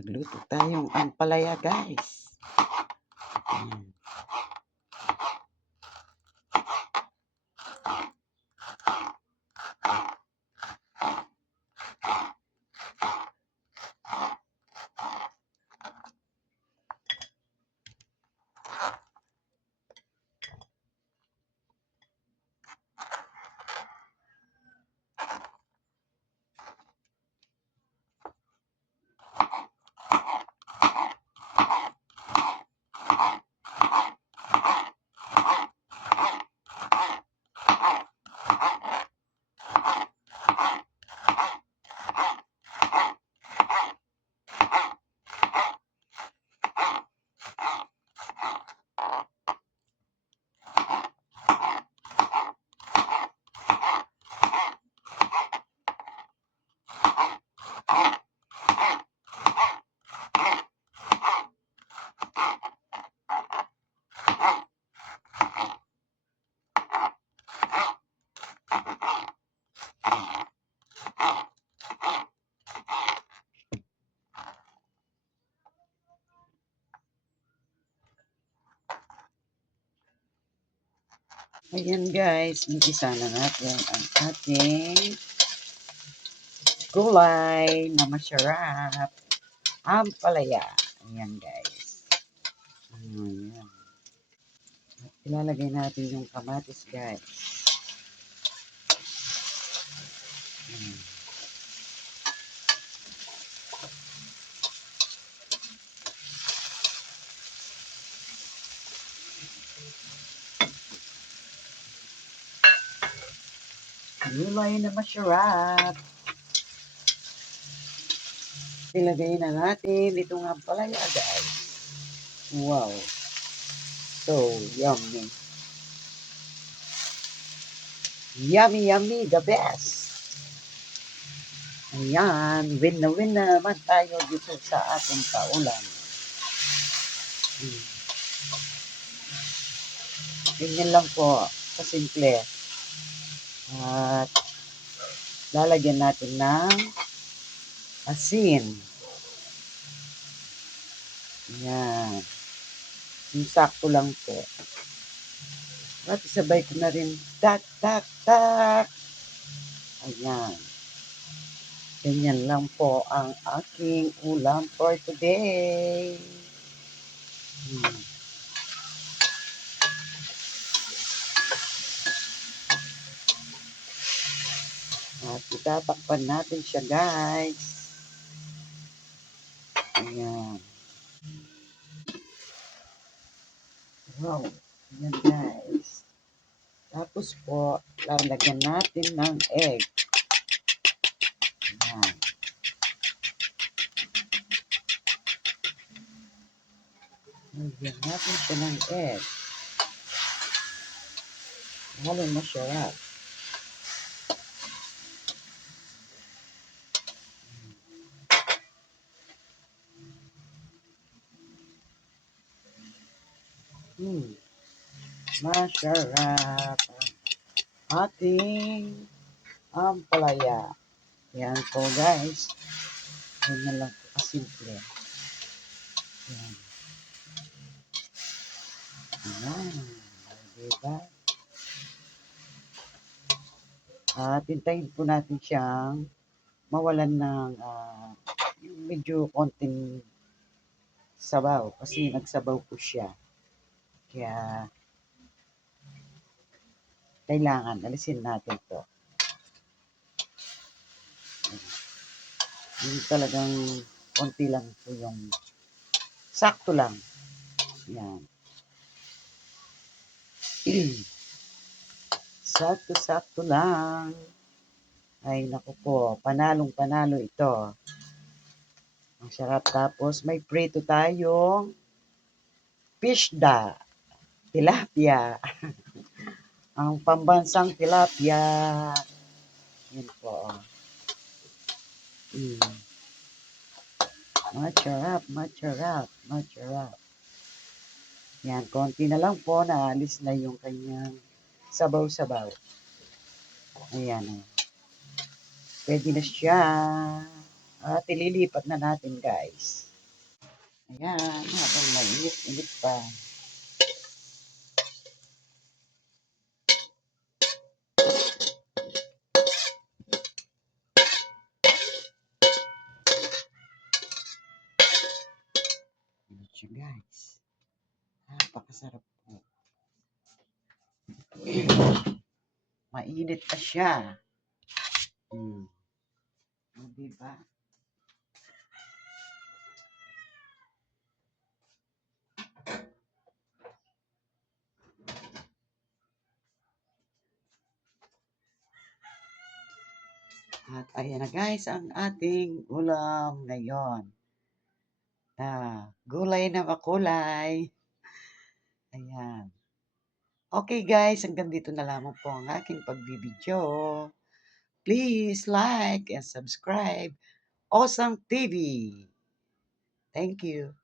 Nagluto tayong ampalaya guys. Ayan. Ayan guys, umpisa na natin ang ating gulay na masarap. Ampalaya. Ayan guys. Ayan. Ilalagay natin yung kamatis guys. Ayan. Gulay na masarap. Ilagay na natin itong ampalaya guys. Wow. So yummy. Yummy, yummy, the best. Ayan, win na win na naman tayo dito sa ating paulan. Hmm. Ganyan lang po, kasimple. At lalagyan natin ng asin. Yan. Yung sakto lang po. At isabay ko na rin, tak, tak, tak. Ayan. Ganyan lang po ang aking ulam for today. Hmm. At itatakpan natin siya guys. Ayan. Wow. Ayan guys. Tapos po, lalagyan natin ng egg. Ayan. Lagyan natin siya ng egg. Halo masarap. Hmm. Masarap ang ating ampalaya. Yan po guys. Ganyan lang po kasimple. Yan. Ayan. Diba? At hintayin po natin siyang mawalan ng yung medyo konting sabaw kasi nagsabaw po siya. Kaya kailangan alisin natin to. Yung talagang konti lang po yung sakto lang. Yan. Sakto-sakto lang. Ay, naku po. Panalong panalo ito. Ang sarap. Tapos, may prito tayong fishda. Tilapia. Ang pambansang tilapia. Yan po. Mm. Masarap, masarap, masarap. Yan, konti na lang po. Naalis na yung kanyang sabaw-sabaw. Ayan. Oh. Pwede na siya. At ililipat na natin guys. Ayan, habang mainit-init pa. Siya guys. Napakasarap po. Mainit pa siya. Hmm. O, diba? At ayan na guys ang ating ulam ngayon. Ah, gulay na makulay. Ayan. Okay guys, hanggang dito na lamang po ang aking pagbibideo. Please like and subscribe Awesome TV. Thank you.